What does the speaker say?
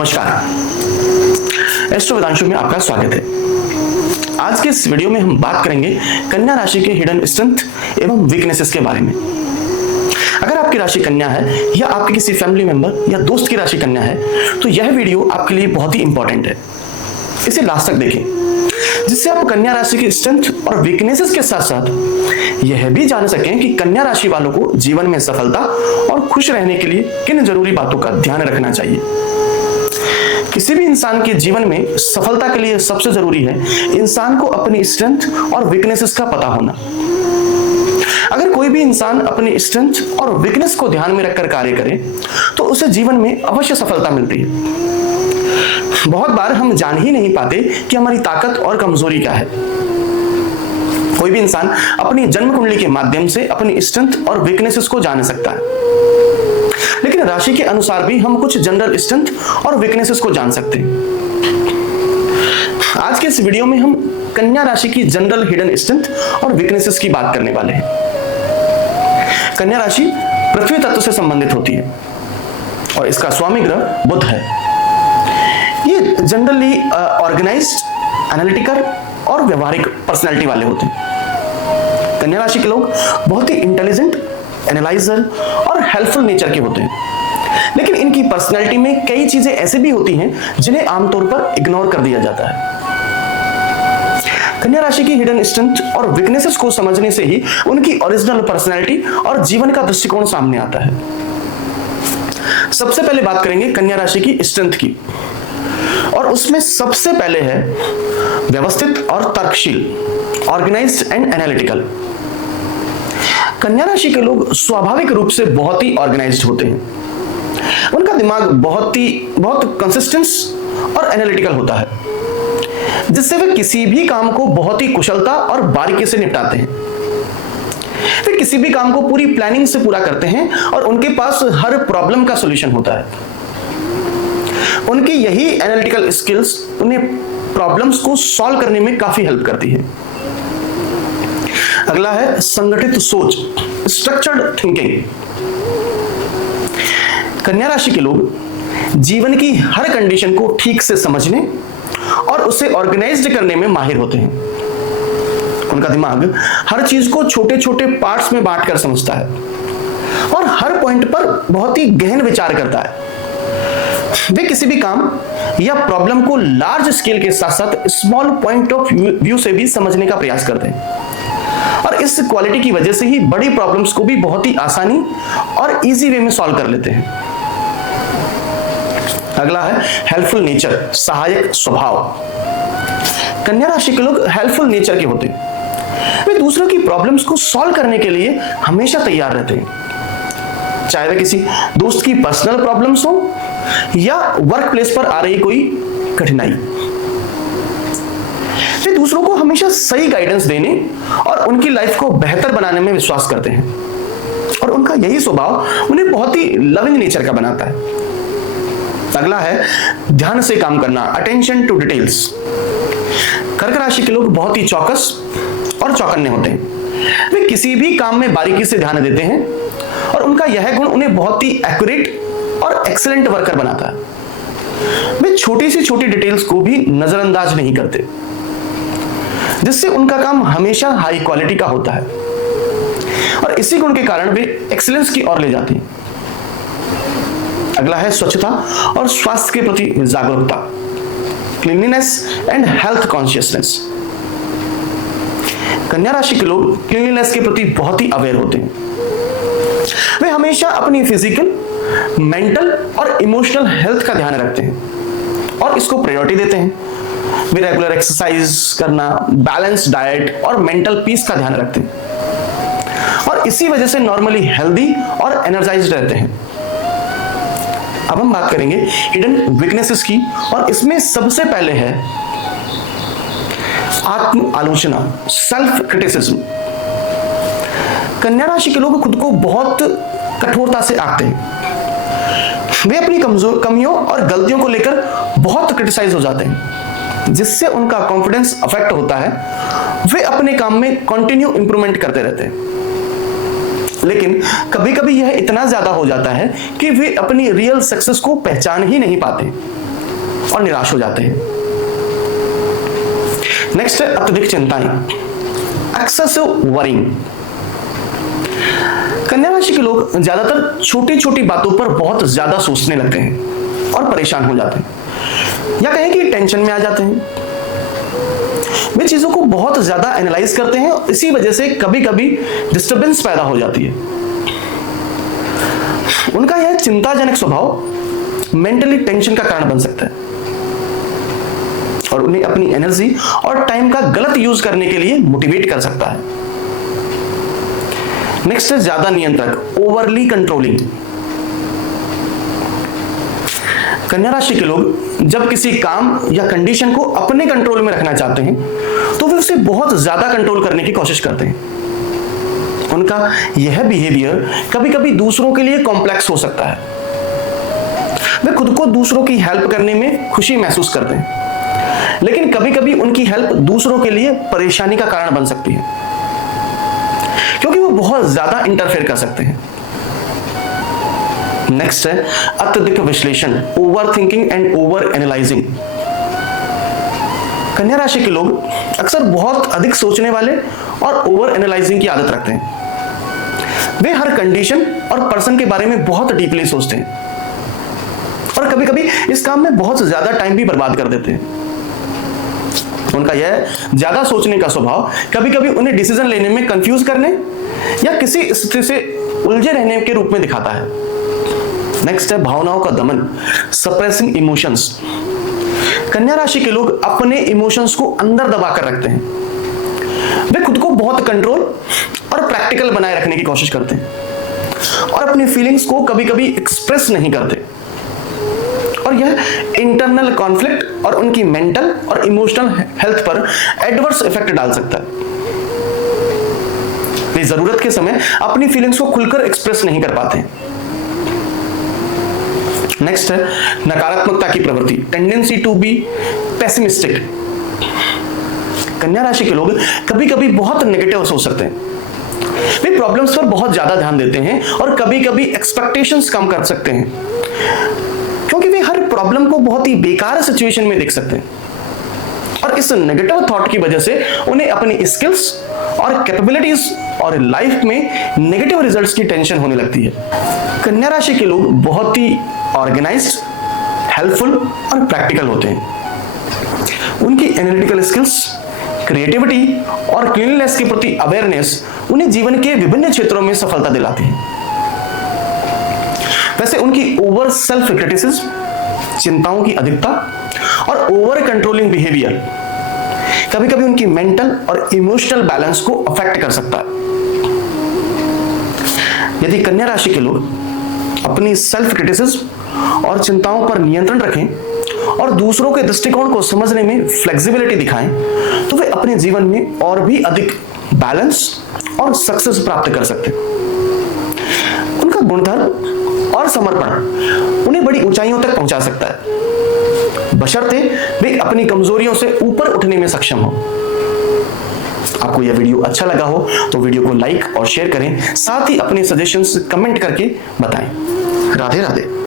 नमस्कार, एस्ट्रो वेदांशु में आपका स्वागत है। आज के इस वीडियो में हम बात करेंगे कन्या राशि के हिडन स्ट्रेंथ एवं वीकनेसेस के बारे में। अगर आपकी राशि कन्या है या आपके किसी फैमिली मेंबर या दोस्त की राशि कन्या है तो यह वीडियो आपके लिए बहुत ही इंपॉर्टेंट है। इसे लास्ट तक देखें जिससे आप कन्या राशि की स्ट्रेंथ और वीकनेसेस के साथ साथ यह भी जान सकें कि कन्या राशि वालों को जीवन में सफलता और खुश रहने के लिए किन जरूरी बातों का ध्यान रखना चाहिए। किसी भी इंसान के जीवन में सफलता के लिए सबसे जरूरी है इंसान को अपनी स्ट्रेंथ और वीकनेसेस का पता होना। अगर कोई भी इंसान अपनी स्ट्रेंथ और वीकनेस को ध्यान में रखकर कार्य करे तो उसे जीवन में अवश्य सफलता मिलती है। बहुत बार हम जान ही नहीं पाते कि हमारी ताकत और कमजोरी क्या है। कोई भी इंसान अपनी जन्म कुंडली के माध्यम से अपनी स्ट्रेंथ और वीकनेसेस को जान सकता है, लेकिन राशि के अनुसार भी हम कुछ जनरल स्ट्रेंथ और वीकनेसेस को जान सकते हैं। आज के इस वीडियो में हम कन्या राशि की जनरल हिडन स्ट्रेंथ और वीकनेसेस की बात करने वाले हैं। कन्या राशि पृथ्वी तत्व से संबंधित होती है और इसका स्वामी ग्रह बुध है। ये जनरली ऑर्गेनाइज्ड, एनालिटिकल और व्यवहारिक पर्सनैलिटी वाले होते हैं। कन्या राशि के लोग बहुत ही इंटेलिजेंट, एनालाइजर और हेल्पफुल नेचर के होते हैं, लेकिन इनकी पर्सनैलिटी में कई चीजें ऐसी भी होती हैं जिन्हें आमतौर पर इग्नोर कर दिया जाता है। कन्या राशि की हिडन स्ट्रेंथ और वीकनेसेस को समझने से ही उनकी ओरिजिनल पर्सनैलिटी और जीवन का दृष्टिकोण सामने आता है। सबसे पहले बात करेंगे कन्या राशि की स्ट्रेंथ की, और उसमें सबसे पहले है व्यवस्थित और तर्कशील, ऑर्गेनाइज्ड एंड एनालिटिकल। कन्या राशि के लोग स्वाभाविक रूप से बहुत ही ऑर्गेनाइज्ड होते हैं। उनका दिमाग बहुत कंसिस्टेंस और एनालिटिकल होता है, जिससे वे किसी भी काम को बहुत ही कुशलता और बारीकी से निपटाते हैं। वे किसी भी काम को पूरी प्लानिंग से पूरा करते हैं और उनके पास हर प्रॉब्लम का सॉल्यूशन होता है। उनकी यही एनालिटिकल स्किल्स उन्हें प्रॉब्लम्स को सॉल्व करने में काफी हेल्प करती है। अगला है संगठित सोच, स्ट्रक्चर्ड थिंकिंग। कन्या राशि के लोग जीवन की हर कंडीशन को ठीक से समझने और उसे ऑर्गेनाइज्ड करने में माहिर होते हैं। उनका दिमाग हर चीज को छोटे छोटे पार्ट्स में बांटकर समझता है और हर पॉइंट पर बहुत ही गहन विचार करता है। वे किसी भी काम या प्रॉब्लम को लार्ज स्केल के साथ साथ स्मॉल पॉइंट ऑफ व्यू से भी समझने का प्रयास करते हैं, और इस क्वालिटी की वजह से ही बड़ी प्रॉब्लम्स को भी बहुत ही आसानी और इजी वे में सॉल्व कर लेते हैं। अगला है हेल्पफुल नेचर, सहायक स्वभाव। कन्या राशि के लोग हेल्पफुल नेचर के होते हैं। वे दूसरों की प्रॉब्लम्स को सॉल्व करने के लिए हमेशा तैयार रहते हैं, चाहे वे किसी दोस्त की पर्सनल प्रॉब्लम्स हो या वर्क प्लेस पर आ रही कोई कठिनाई। वे दूसरों को हमेशा सही गाइडेंस देने और उनकी लाइफ को बेहतर बनाने में विश्वास करते हैं, और उनका यही स्वभाव उन्हें बहुत ही लविंग नेचर का बनाता है। अगला है ध्यान से काम करना, अटेंशन टू डिटेल्स। कर्क राशि के लोग बहुत ही चौकस और चौकन्ने होते हैं। वे किसी भी काम में बारीकी से ध्यान देते हैं और उनका यह गुण उन्हें बहुत ही एक्यूरेट और एक्सीलेंट वर्कर बनाता है। वे छोटी से छोटी डिटेल्स को भी नजरअंदाज नहीं करते, जिससे उनका काम हमेशा हाई क्वालिटी का होता है, और इसी गुण के कारण वे एक्सीलेंस की ओर ले जाते हैं। अगला है स्वच्छता और स्वास्थ्य के प्रति जागरूकता, क्लीनलीनेस एंड हेल्थ कॉन्शियसनेस। कन्या राशि के लोग क्लीनलीनेस के प्रति बहुत ही अवेयर होते हैं। वे हमेशा अपनी फिजिकल, मेंटल और इमोशनल हेल्थ का ध्यान रखते हैं और इसको प्रायोरिटी देते हैं। वे रेगुलर एक्सरसाइज करना, बैलेंस डाइट और मेंटल पीस का ध्यान रखते हैं, और इसी वजह से नॉर्मली हेल्दी और एनर्जाइज्ड रहते हैं। अब हम बात करेंगे हिडन वीकनेसेस की, और इसमें सबसे पहले है आत्म आलोचना, सेल्फ क्रिटिसिज्म। कन्या राशि के लोग खुद को बहुत कठोरता से आंकते हैं। वे अपनी कमियों और गलतियों को लेकर बहुत क्रिटिसाइज हो जाते हैं, जिससे उनका कॉन्फिडेंस अफेक्ट होता है। वे अपने काम में कंटिन्यू इंप्रूवमेंट करते रहते हैं, लेकिन कभी कभी यह इतना ज्यादा हो जाता है कि वे अपनी रियल सक्सेस को पहचान ही नहीं पाते। और निराश हो जाते हैं। नेक्स्ट है अत्यधिक चिंताएं, एक्सेसिव वरिंग। कन्या राशि के लोग ज्यादातर छोटी छोटी बातों पर बहुत ज्यादा सोचने लगते हैं और परेशान हो जाते हैं, या कहें कि टेंशन में आ जाते हैं। वे चीजों को बहुत ज्यादा एनालाइज करते हैं, इसी वजह से कभी कभी डिस्टरबेंस पैदा हो जाती है। उनका यह चिंताजनक स्वभाव मेंटली टेंशन का कारण बन सकता है और उन्हें अपनी एनर्जी और टाइम का गलत यूज करने के लिए मोटिवेट कर सकता है। नेक्स्ट है ज्यादा नियंत्रक, ओवरली कंट्रोलिंग। कन्या राशि के लोग जब किसी काम या कंडीशन को अपने कंट्रोल में रखना चाहते हैं तो वे उसे बहुत ज्यादा कंट्रोल करने की कोशिश करते हैं। उनका यह बिहेवियर कभी कभी दूसरों के लिए कॉम्प्लेक्स हो सकता है। वे खुद को दूसरों की हेल्प करने में खुशी महसूस करते हैं, लेकिन कभी कभी उनकी हेल्प दूसरों के लिए परेशानी का कारण बन सकती है, क्योंकि वो बहुत ज्यादा इंटरफेयर कर सकते हैं। नेक्स्ट है अत्यधिक विश्लेषण, over thinking and over analysing. कन्या राशि के लोग अक्सर बहुत अधिक सोचने वाले और ओवर एनालाइजिंग की आदत रखते हैं। वे हर कंडीशन और पर्सन के बारे में बहुत डीपली सोचते हैं और कभी कभी इस काम में बहुत ज्यादा टाइम भी बर्बाद कर देते हैं। उनका यह ज्यादा सोचने का स्वभाव कभी कभी उन्हें डिसीजन लेने में कंफ्यूज करने या किसी स्थिति से उलझे रहने के रूप में दिखाता है। नेक्स्ट है भावनाओं का दमन, सप्रेसिंग इमोशंस। कन्या राशि के लोग अपने इमोशंस को अंदर दबा कर रखते हैं। वे खुद को बहुत कंट्रोल और प्रैक्टिकल बनाए रखने की कोशिश करते हैं और अपनी फीलिंग्स को कभी कभी एक्सप्रेस नहीं करते, और यह इंटरनल कॉन्फ्लिक्ट और उनकी मेंटल और इमोशनल हेल्थ पर एडवर्स इफेक्ट डाल सकता है। वे जरूरत के समय अपनी फीलिंग्स को खुलकर एक्सप्रेस नहीं कर पाते हैं। नेक्स्ट है नकारात्मकता की प्रवृत्ति, टेंडेंसी टू बी पेसिमिस्टिक। कन्या राशि के लोग कभी कभी बहुत नेगेटिव सोच सकते हैं। वे प्रॉब्लम्स पर बहुत ज्यादा ध्यान देते हैं और कभी कभी एक्सपेक्टेशंस कम कर सकते हैं, क्योंकि वे हर प्रॉब्लम को बहुत ही बेकार सिचुएशन में देख सकते हैं और इस नेगेटिव थॉट की वजह से उन्हें अपनी स्किल्स और कैपेबिलिटीज और लाइफ में नेगेटिव रिजल्ट्स की टेंशन होने लगती है। कन्या राशि के लोग बहुत ही ऑर्गेनाइज्ड, हेल्पफुल और प्रैक्टिकल होते हैं। उनकी एनालिटिकल स्किल्स, क्रिएटिविटी और क्लीनलीनेस के प्रति अवेयरनेस उन्हें जीवन के विभिन्न क्षेत्रों में सफलता दिलाती है। वैसे उनकी ओवर सेल्फ क्रिटिसिज्म, चिंताओं की अधिकता और ओवर कंट्रोलिंग बिहेवियर कभी कभी उनकी मेंटल और इमोशनल बैलेंस को अफेक्ट कर सकता है। यदि कन्या राशि के लोग अपनी सेल्फ क्रिटिसिज्म और चिंताओं पर नियंत्रण रखें और दूसरों के दृष्टिकोण को समझने में फ्लेक्सिबिलिटी दिखाएं, तो वे अपने जीवन में और भी अधिक बैलेंस और सक्सेस प्राप्त कर सकते हैं। उनका गुणधर्म और समर्पण उन्हें बड़ी ऊंचाइयों तक पहुंचा सकता है, बशर्ते वे अपनी कमजोरियों से ऊपर उठने में सक्षम हो। आपको यह वीडियो अच्छा लगा हो तो वीडियो को लाइक और शेयर करें, साथ ही अपने सजेशंस कमेंट करके बताएं। राधे राधे।